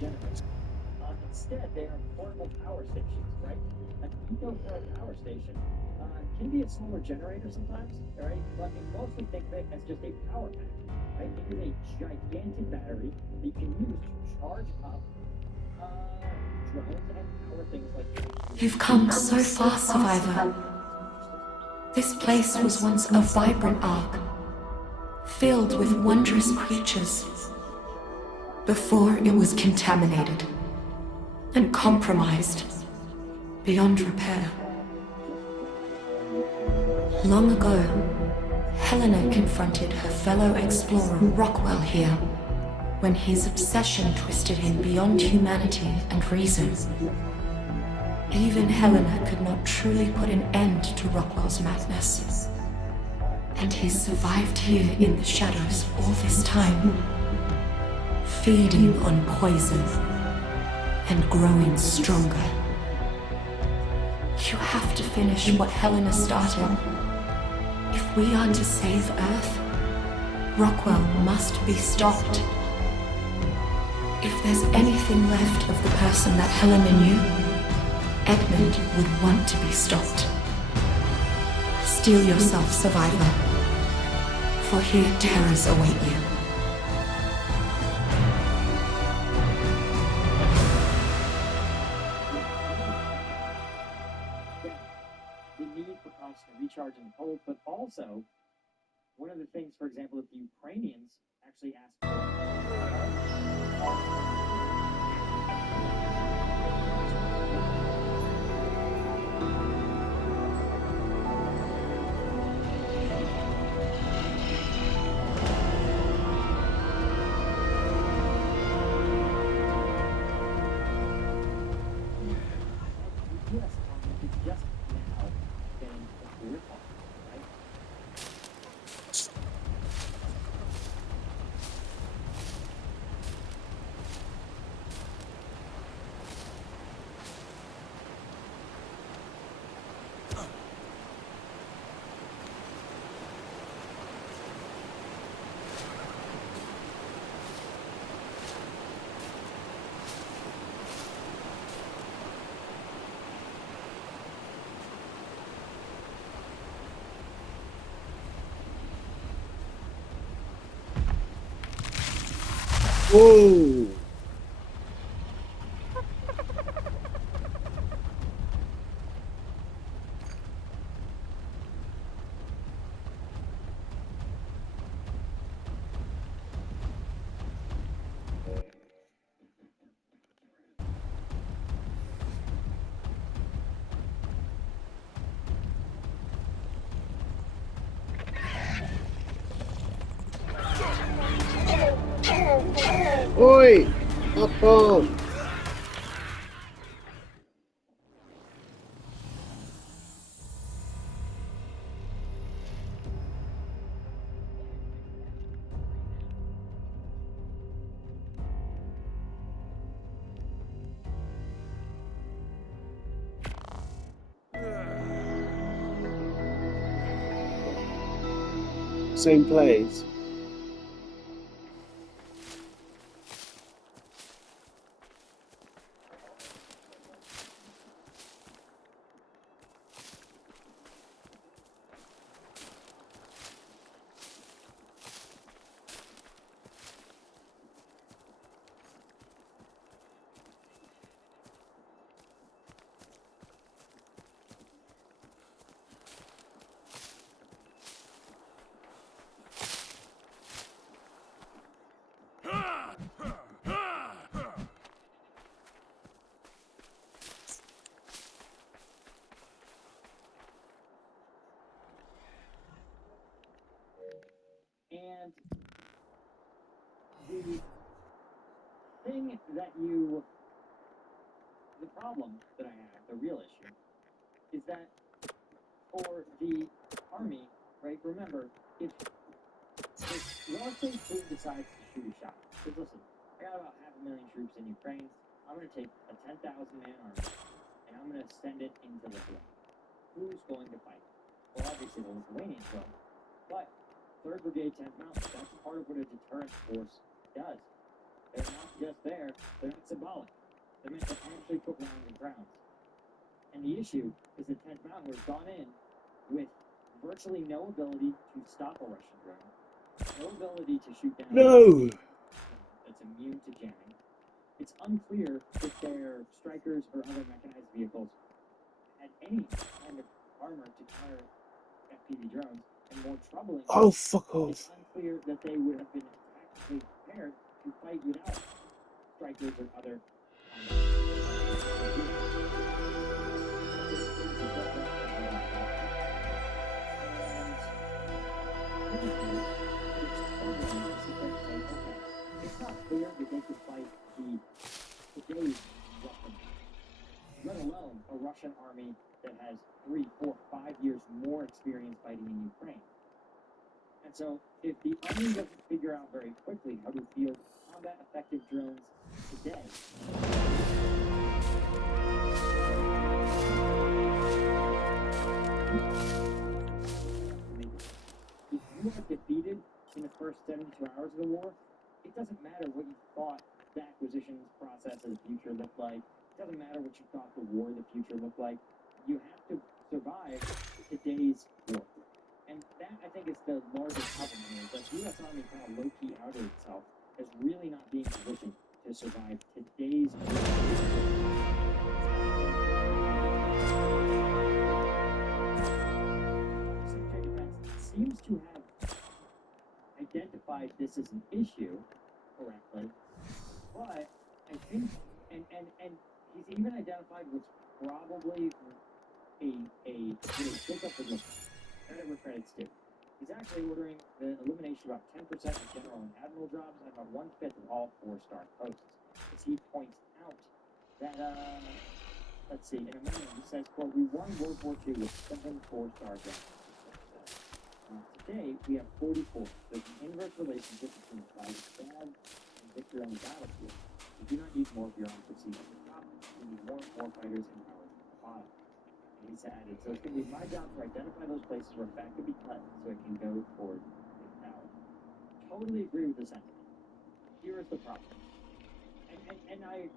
generators. Instead, they are portable power stations, right? An eco-pro power station can be a smaller generator sometimes, right? But you mostly think of it as just a power pack, right? It is a gigantic battery that you can use to charge up uh, drones and power things like You've come so far, Survivor. This place was once a vibrant ark, filled with wondrous creatures, before it was contaminated and compromised beyond repair. Long ago, Helena confronted her fellow explorer Rockwell here, when his obsession twisted him beyond humanity and reason. Even Helena could not truly put an end to Rockwell's madness. And he survived here in the shadows all this time, feeding on poison and growing stronger. You have to finish what Helena started. If we are to save Earth, Rockwell must be stopped. If there's anything left of the person that Helena knew, Edmund would want to be stopped. Steel yourself, Survivor, for here terrors await you. The need for constant recharge in the cold, but also one of the things, for example, that the Ukrainians actually asked for. US Army is just now getting a clear call, right? Whoa! Oi! Up on! Same place. And the thing that you, the problem that I have, the real issue, is that for the army, right, remember, if let's say Putin decides to shoot a shot, because listen, I got about 500,000 troops in Ukraine, I'm going to take a 10,000 man army, and I'm going to send it into Lithuania. Who's going to fight? Well, obviously the Lithuanians will, but 3rd Brigade, 10th Mountains, that's part of what a deterrence force does. They're not just there, they're not symbolic. They're meant to actually put rounds in grounds. And the issue is that 10th Mountain was gone in with virtually no ability to stop a Russian drone, no ability to shoot down No! that's immune to jamming. It's unclear if their strikers or other mechanized vehicles had any kind of armor to counter FPV drones, and more troubling, Oh, fuck it's off. unclear that they would have been tactically prepared to fight without strikers or other it's not clear that they could fight today's Russian, let alone a Russian army that has 3, 4, 5 years more experience fighting in Ukraine. And so, if the army doesn't figure out very quickly how to field combat effective drones today, if you are defeated in the first 72 hours of the war, it doesn't matter what you thought the acquisitions process of the future looked like. It doesn't matter what you thought the war of the future looked like. You have to survive today's war. And that, I think, is the largest problem here, is that the U.S. Army kind of low-key outed itself as really not being positioned to survive today's war. Secretary of Defense seems to have identified this as an issue correctly, but I think, and he's even identified what's probably a shakeup would look like. Credit where credit's due. He's actually ordering the elimination of about 10% of general and admiral jobs and about 1/5 of all 4-star posts. As he points out that, let's see, in a memo he says, quote, we won World War II with 7 4-star jobs. Today, we have 44. There's an inverse relationship between the size of bad and victory on the battlefield. We do not need more bureaucracy at the top. We need more fighters and power at the bottom. And he's added, so it's going to be my job to identify those places where fat can be cut so it can go toward the power. Totally agree with the sentiment. Here is the problem. And I...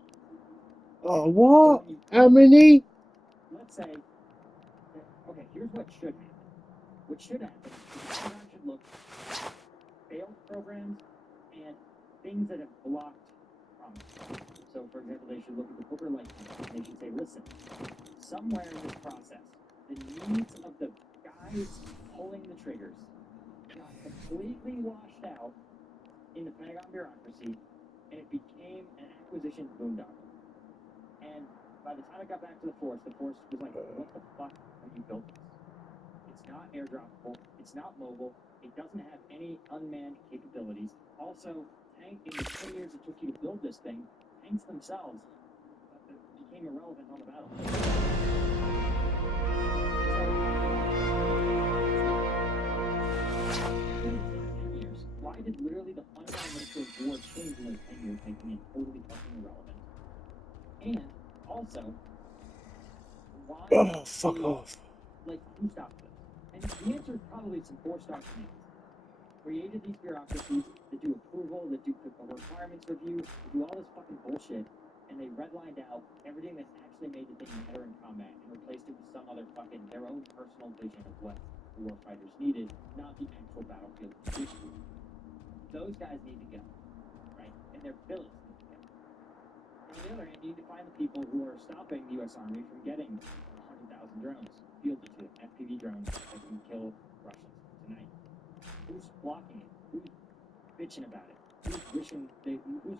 Oh, what? How many? Let's say, that, okay, here's what should happen. What should happen is the Pentagon should look at failed programs and things that have blocked promise. So, for example, they should look at the Booker Light Company and they should say, listen, somewhere in this process, the needs of the guys pulling the triggers got completely washed out in the Pentagon bureaucracy, and it became an acquisition boondoggle. And by the time it got back to the force was like, what the fuck have you built this? It's not airdroppable, it's not mobile, it doesn't have any unmanned capabilities. Also, in the 10 years it took you to build this thing, tanks themselves became irrelevant on the battlefield. Why did literally the fundamental nature of war change in those 10 years, making it totally fucking irrelevant? And also, why? Oh, fuck off. Like, who stopped this? And the answer is probably some 4-star commands. Created these bureaucracies that do approval, that do requirements review, that do all this fucking bullshit, and they redlined out everything that actually made the thing matter in combat and replaced it with some other fucking, their own personal vision of what the warfighters needed, not the actual battlefield conditions. Those guys need to go, right? And their villains need to go. On the other hand, you need to find the people who are stopping the U.S. Army from getting 100,000 drones fielded to them, FPV drones that can kill Russians tonight. Who's blocking it? Who's bitching about it? Who's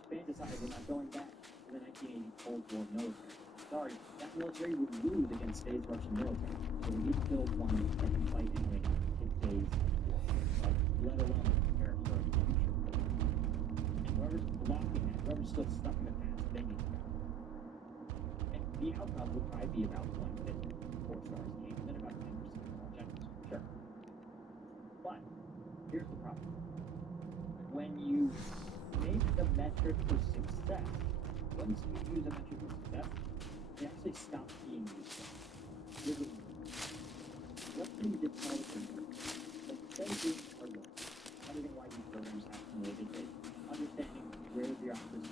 fantasizing about going back to the 1980 Cold War military? Sorry, that military would lose against today's Russian military. So we need to build one that can fight anyway in today's war. Like, let alone prepare for a future war. And whoever's blocking that, whoever's still stuck in the past, they need to go. And the outcome would probably be about 1/5 4-stars gained and about 10% generals, sure. But here's the problem. When you make the metric for success, once you use a metric for success, it actually stops being useful. Here's what you do. Let's say you did television, but say doing hard work, understanding why these programs have accumulated data, understanding where the bureaucracy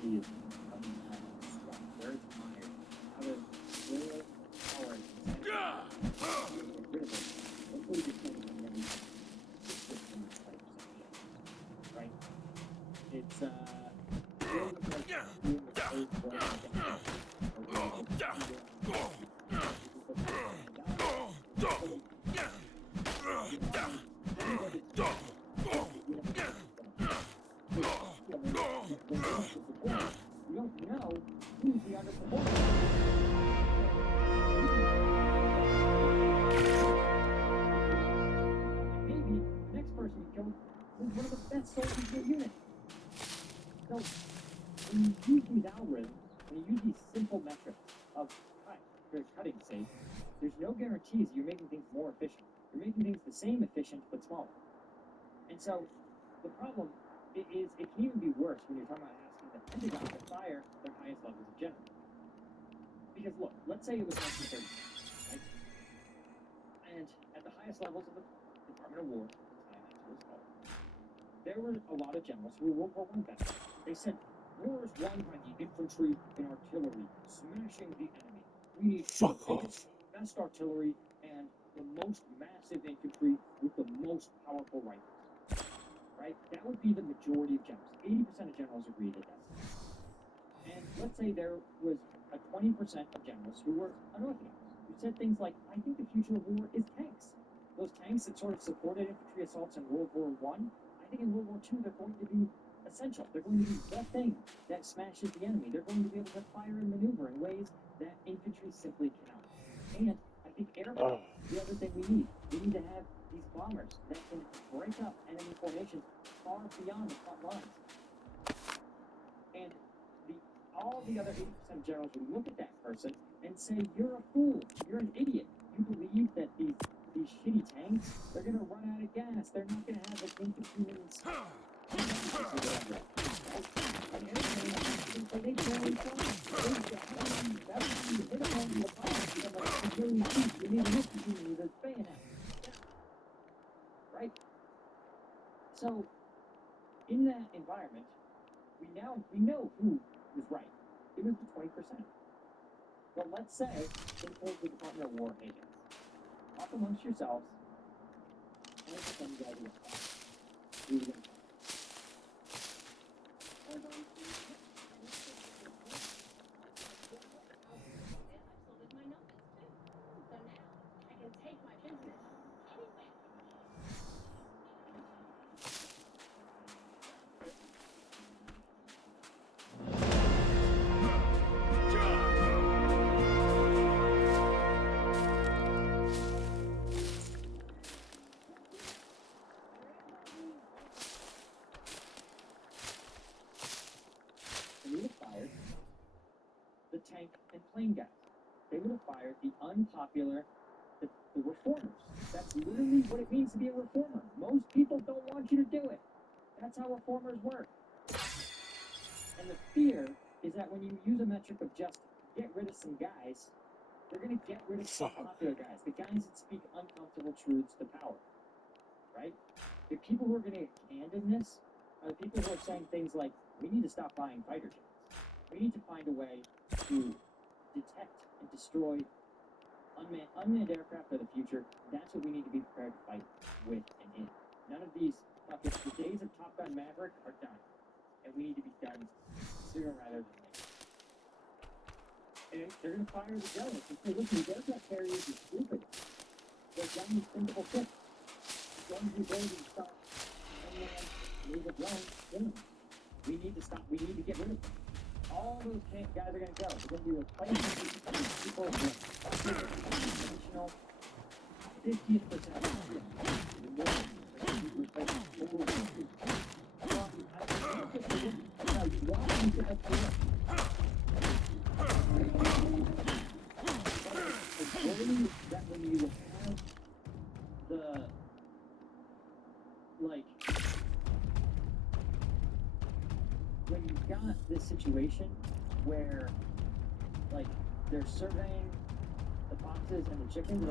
You don't know who's the underperformer. Maybe the next person you kill is one of the best soldiers in your unit. So when you use these algorithms, when you use these simple metrics of cut for cutting's sake, there's no guarantees you're making things more efficient. You're making things the same efficient but smaller. And so the problem it can even be worse when you're talking about asking the Pentagon to fire their highest levels of general. Because look, let's say it was 1930, right? And at the highest levels of the Department of War, at the time that's what it's called, there were a lot of generals who were World War I veterans. They said, war is won by the infantry and artillery, smashing the enemy. We need the biggest, best artillery and the most massive infantry with the most powerful rifles. Right? That would be the majority of generals. 80% of generals agreed that that's it. And let's say there was a 20% of generals who were unorthodox, who said things like, I think the future of war is tanks. Those tanks that sort of supported infantry assaults in World War I think in World War II they're going to be essential. They're going to be the thing that smashes the enemy. They're going to be able to fire and maneuver in ways that infantry simply cannot. And I think air power is the other thing we need. We need to have these bombers that can break up enemy formations far beyond the front lines. And all the other 80% of generals would look at that person and say, you're a fool, you're an idiot. You believe that these shitty tanks, they're going to run out of gas, they're not going to have an infantryman stop. Right? So, in that environment, we know who was right. It was the 20%. But let's say they told the Department of War, hey guys, talk amongst yourselves, 20% of you guys are going to fight. Who are you going to fight? They would have fired the tank and plane guys. They would have fired the unpopular, the reformers. That's literally what it means to be a reformer. Most people don't want you to do it. That's how reformers work. And the fear is that when you use a metric of just get rid of some guys, they're going to get rid of some popular guys, the guys that speak uncomfortable truths to power. Right? The people who are going to get canned in this are the people who are saying things like, we need to stop buying fighter jets. We need to find a way to detect and destroy unmanned aircraft of the future. That's what we need to be prepared to fight with and in. None of these buckets, the days of Top Gun Maverick are done. And we need to be done sooner rather than later. And they're going to fire the journalists and say, listen, these aircraft carriers are stupid. They're young, thinkable ships. Guns the ability to stop unmanned naval drones. We need to stop. We need to get rid of them. All those guys are going to go. They're going to be replaced with people with conventional 50th that when you have the when you've got this situation where they're surveying the foxes and the chickens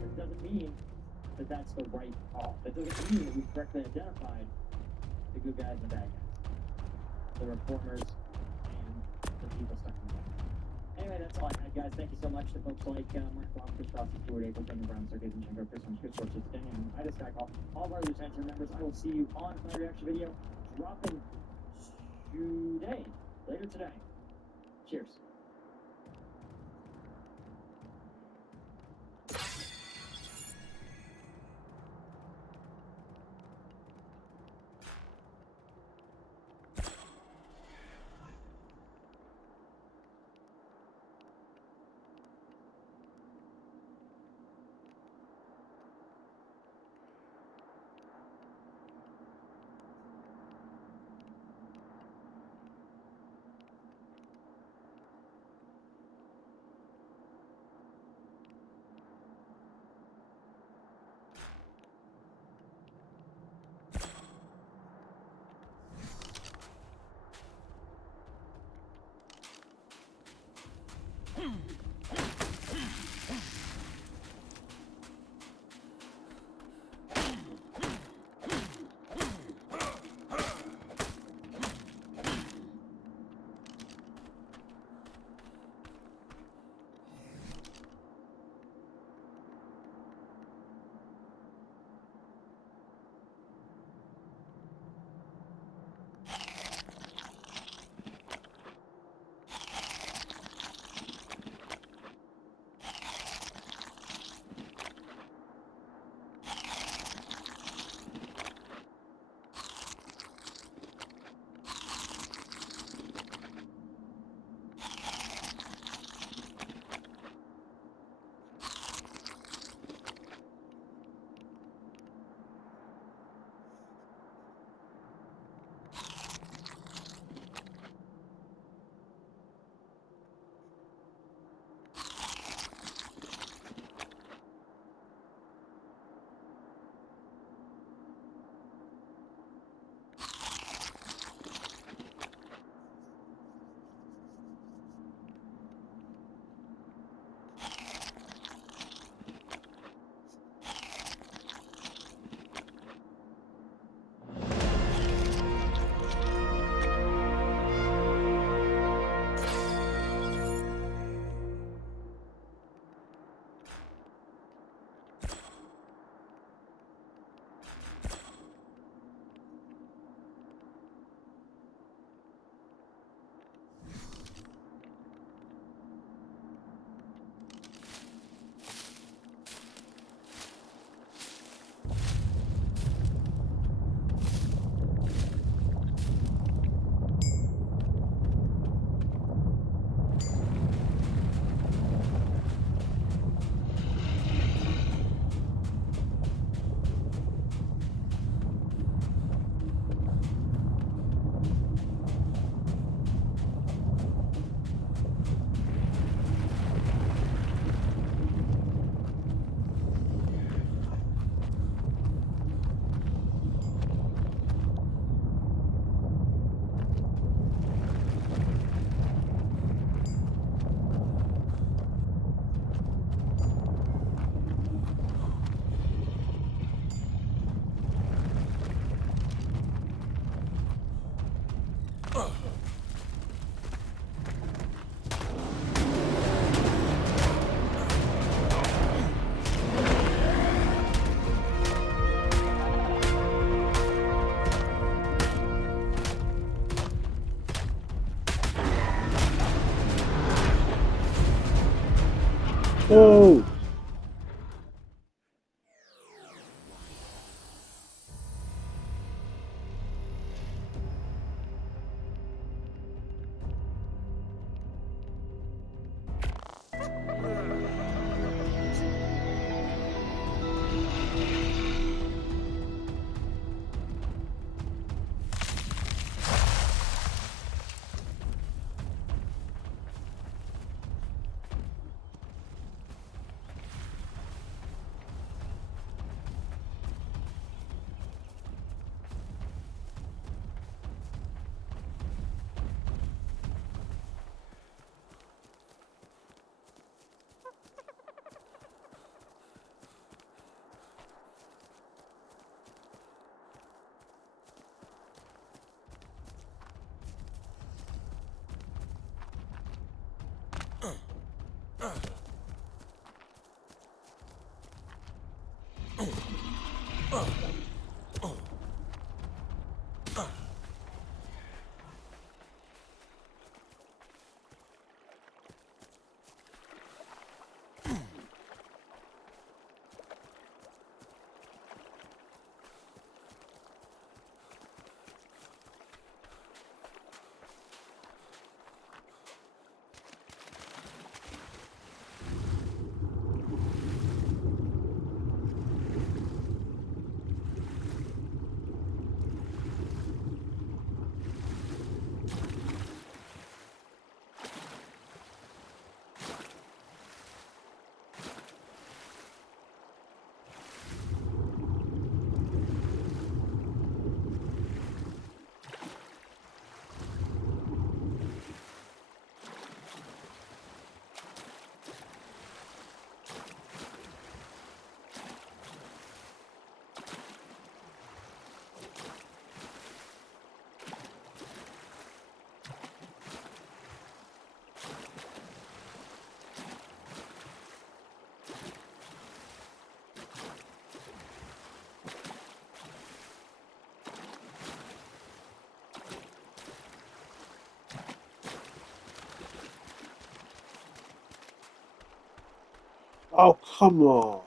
that doesn't mean that that's the right call. That doesn't mean that we've correctly identified the good guys and the bad guys, the reformers and the people stuck in the back. Anyway, that's all I had, guys. Thank you so much to folks like Mark Long, Chris Rossi, Stuart Abel, Daniel Brown, Sergey Zinchenko, Chris Holmes, Chris Schwartz, Daniel, and Ida Skycall, all of our other center members. I will see you on my reaction video dropping today, later today. Cheers. Oh! Oh, come on.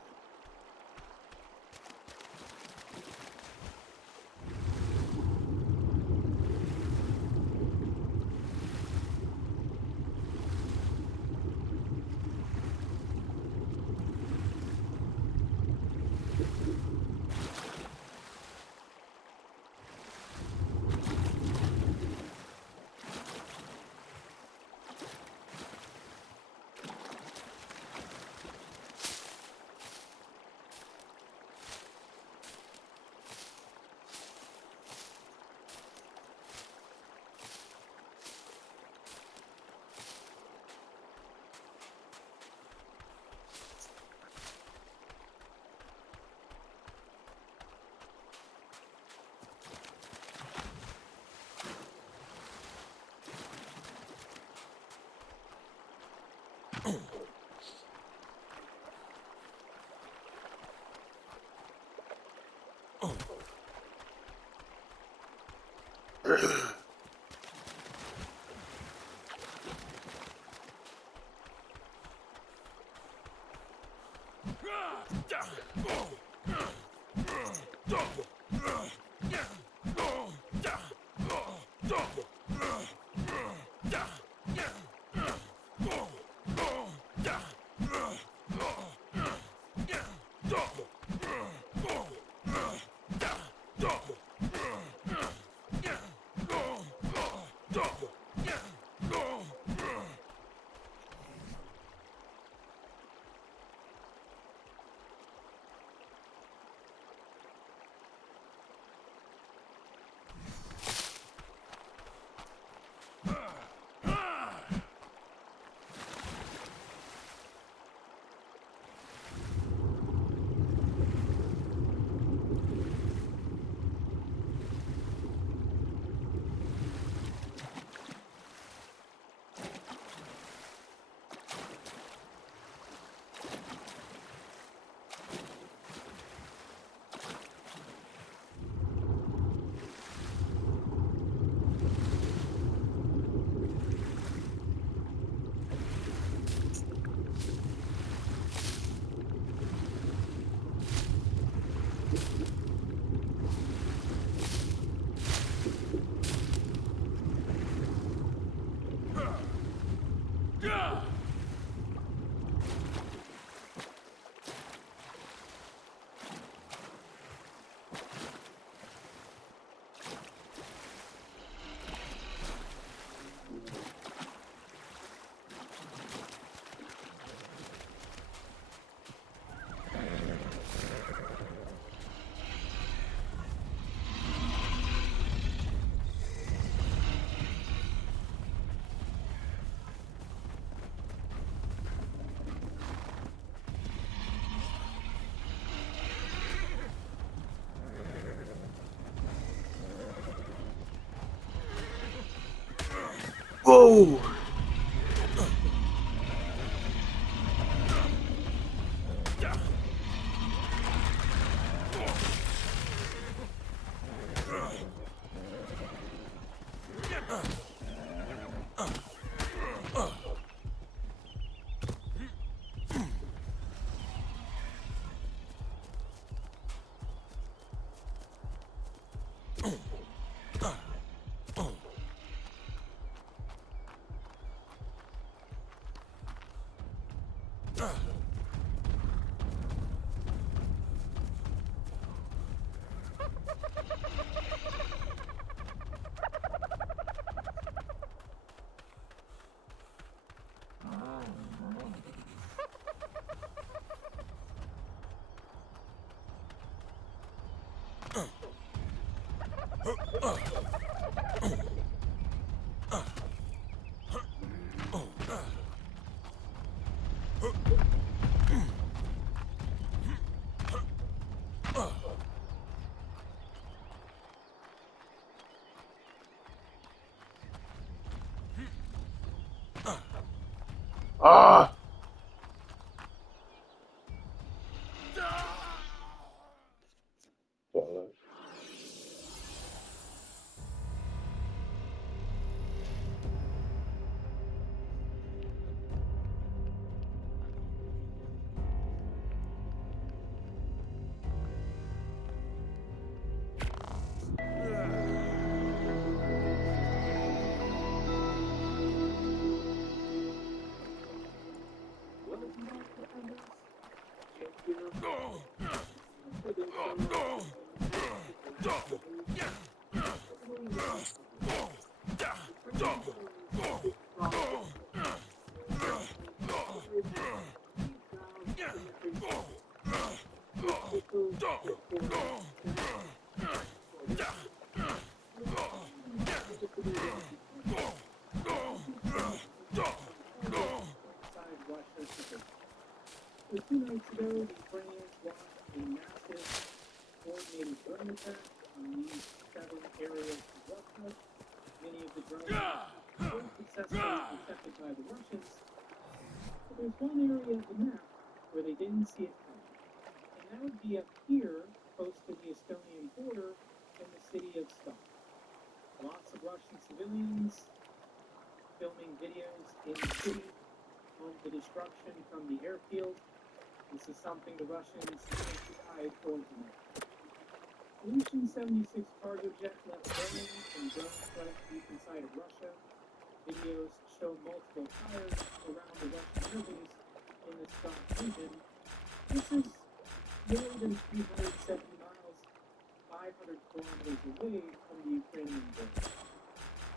Whoa! Ah! Inside Russia today. So 2 nights ago, the Ukrainians launched a massive coordinated drone attack on these 7 areas of Russia. Many of the drones were successfully intercepted by the Russians, but there's one area of the map where they didn't see it coming. And that would be up here, close to the Estonian border in the city of Stalin. Lots of Russian civilians filming videos in the city of the destruction from the airfield. This is something the Russians can't hide for tonight. Solution 76 cargo jet left burning and drone strike deep inside of Russia. Videos show multiple fires around the Russian airbase in the Stock region. This is more than 370 miles, 500 kilometers away from the Ukrainian border.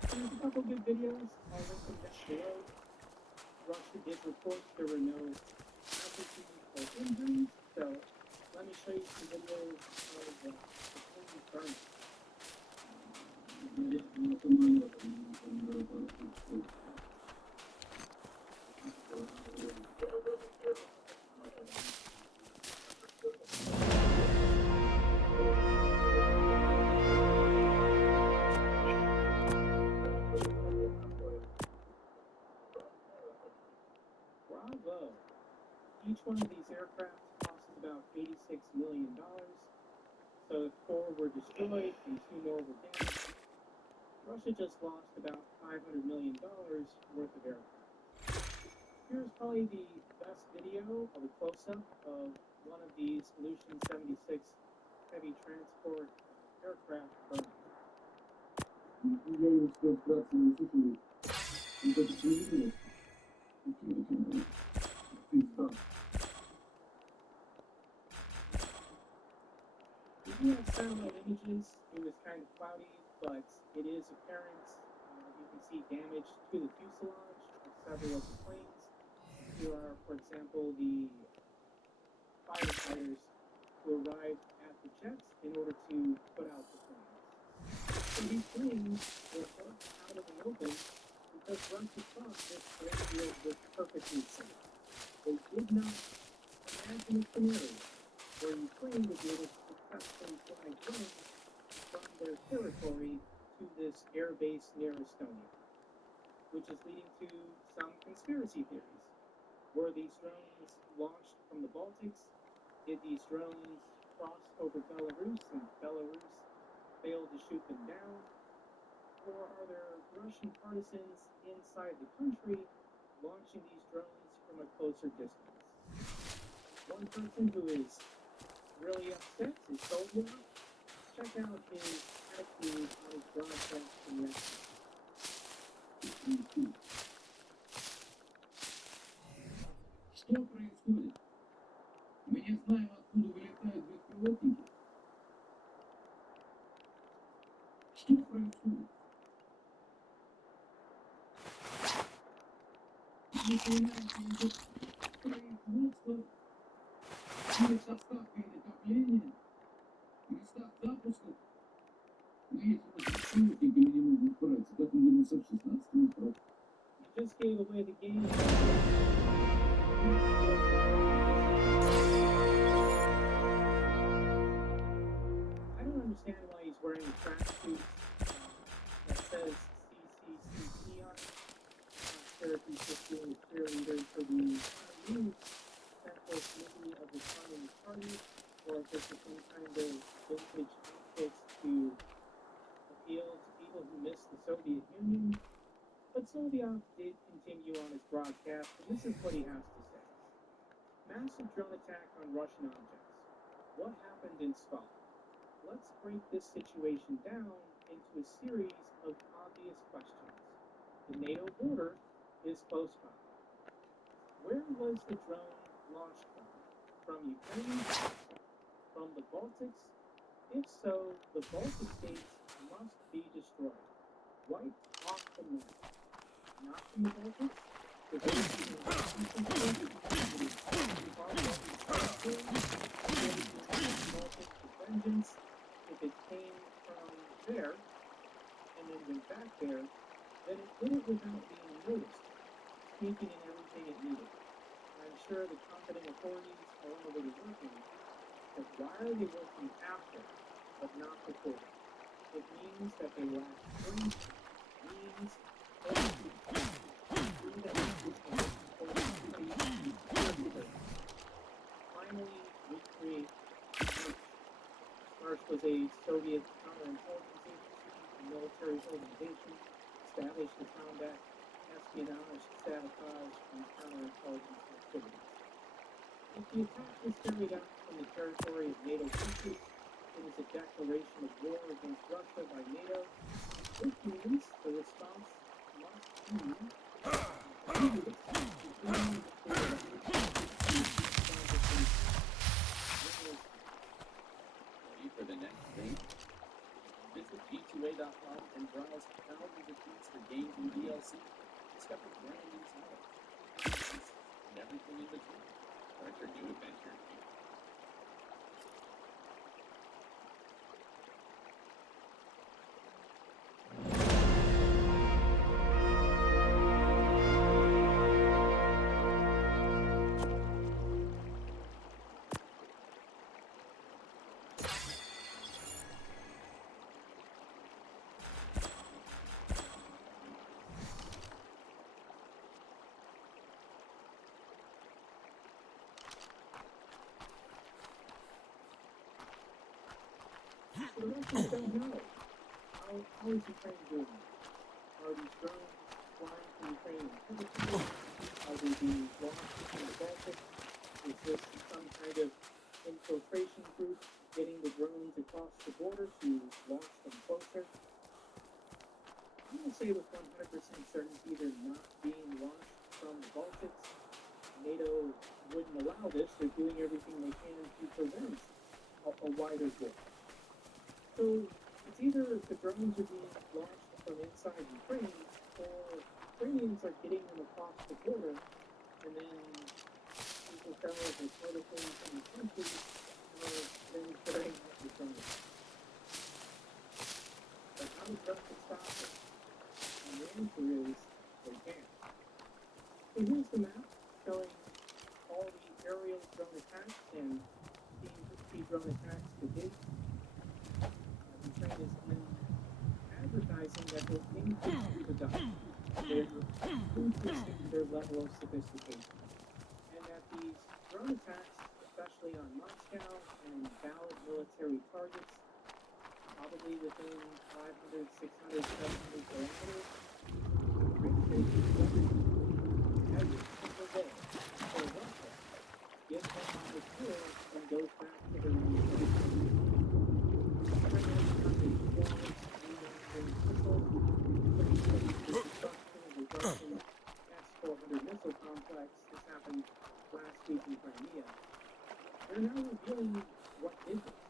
There's a couple good videos. I'll link them down below. Russia did report there were no casualties or injuries, so let me show you some videos of the planes burning. Bravo! Each one of these aircraft cost about $86 million. So if 4 were destroyed and 2 more were damaged, Russia just lost about $500 million worth of aircraft. Here's probably the best video of a close-up of one of these Solution 76 heavy transport aircraft burning. Я ее успел вкратце высушивать. И как это видно, пизда. We do have satellite images. It was kind of cloudy, but it is apparent. You can see damage to the fuselage of several of the planes. Here are, for example, the firefighters who arrived at the jets in order to put out the flames. So these planes were parked out of the open because Russia thought this airfield was perfectly safe. They did not imagine a scenario where Ukraine would be able to successfully fly drones from their territory to this air base near Estonia, which is leading to some conspiracy theories. Were these drones launched from the Baltics? Did these drones cross over Belarus and Belarus failed to shoot them down? Or are there Russian partisans inside the country launching these drones from a closer distance? One person who is really upset is Soviet. Check out his attitude on his broadcast from yesterday. Что происходит? Мы не знаем, откуда вылетают беспилотники. Что происходит? Начинается идет производство или составка или топления, местах запусков. Но если мы с беспилотниками не можем справиться, как мы будем с F-16 справиться? You just gave away the game. I don't understand why he's wearing a tracksuit that says CCCP on it. Not sure if he's just being a cheerleader for the new Central Committee of the Communist Party, or if this is some kind of vintage outfit to appeal to people who miss the Soviet Union. But Soviet did continue on his broadcast, and this is what he has to say. Massive drone attack on Russian objects. What happened in Scotland? Let's break this situation down into a series of obvious questions. The NATO border is close by. Where was the drone launched from? From Ukraine? From the Baltics? If so, the Baltic states must be destroyed, wiped off the map. Not from the Baltics, the vengeance. If it came from there and then went back there, then it did it without being noticed, sneaking in everything it needed. I'm sure the competent authorities are already working, but why are they working after, but not before? It means that they lack strength, means, finally, we create SMARS was a Soviet counterintelligence agency, a military organization established to combat espionage, sabotage, and counterintelligence activities. If the attack was carried out from the territory of NATO countries, it is a declaration of war against Russia by NATO, which means the response must be immediate. Ready for the next thing? Visit G2A.com and browse thousands of feeds for games and DLC. Discover brand new titles, and everything in between. Start your new adventure. So the Russians don't know. How is Ukraine doing? Are these drones flying from Ukrainian territory? Are they being launched from the Baltic? Is this some kind of infiltration group getting the drones across the border to launch them closer? I'm going to say with 100% certainty they're not being launched from the Baltics. NATO wouldn't allow this. They're doing everything they can to prevent a wider war. So it's either the drones are being launched from inside Ukraine, or Ukrainians are getting them across the border, and then people cells or other things in the country are then carrying out the drones. But how does Russia stop it? And the answer is they can't. So here's the map showing all the aerial drone attacks and sea drone attacks to date. Ukraine is in advertising that they're increasing production. They're increasing their level of sophistication. And that these drone attacks, especially on Moscow and valid military targets, probably within 500, 600, 700 kilometers, every single day for Russia gives them on the tool and goes back to their own country. S-400 missile complex. This happened last week in Crimea. They're now revealing what did this.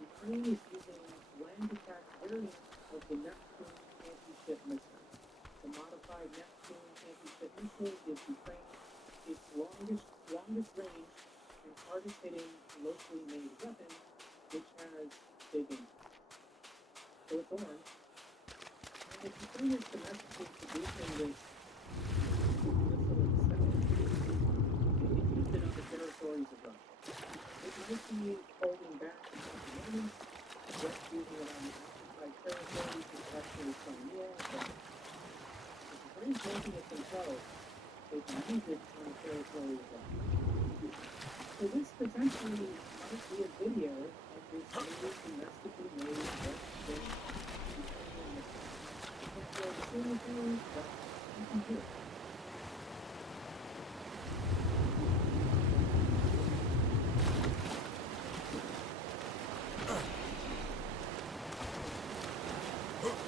Ukraine is using land attack variants of the Neptune anti-ship missile. The modified Neptune anti-ship missile gives Ukraine its longest range and hardest hitting locally made weapon, which has big impact. So it's orange. And if Ukraine is domestically producing this missile itself, it used it on the territories of Russia. It might be holding back at the moment, just using it on the occupied territories, especially Crimea, but if Ukraine's making it themselves, they can use it on the territory of Russia. So this potentially might be a video of this new domestically made Russian Ukrainian missile. I can't really see anything, but you can do it.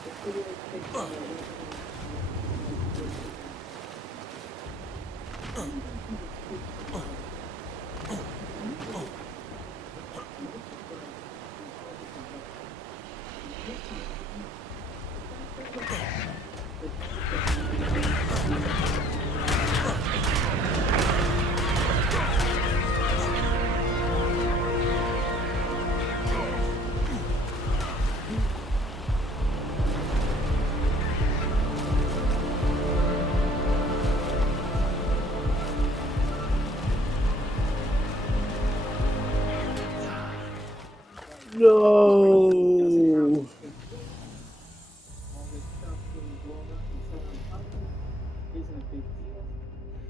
This video takes No. All this stuff being blown up and set on fire isn't a big deal.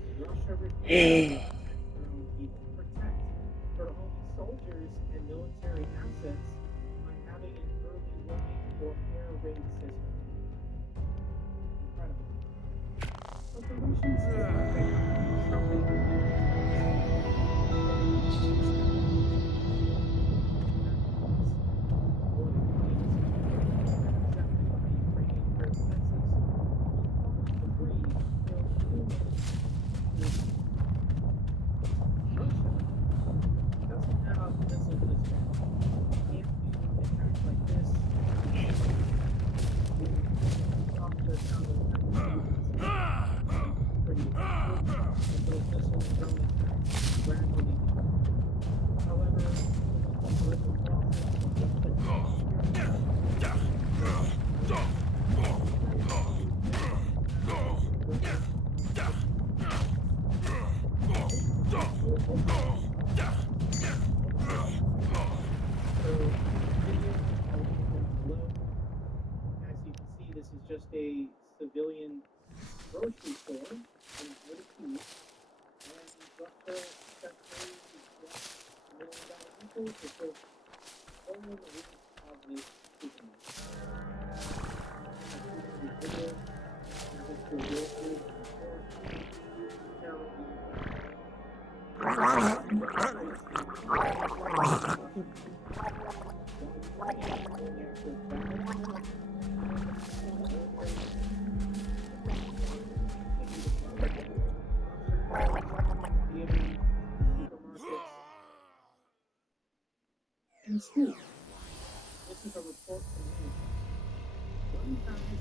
They rush everything to protect their own people. Protect their own soldiers and military assets by having an early warning or air raid system. Incredible. But the Russians did pick something As you can see, this is just a civilian grocery store in Tennessee, and Russia successfully launched $1 million missiles, which will only the roof of this supermarket. Video, just to go through the report. And school. This is a report from me. 1,000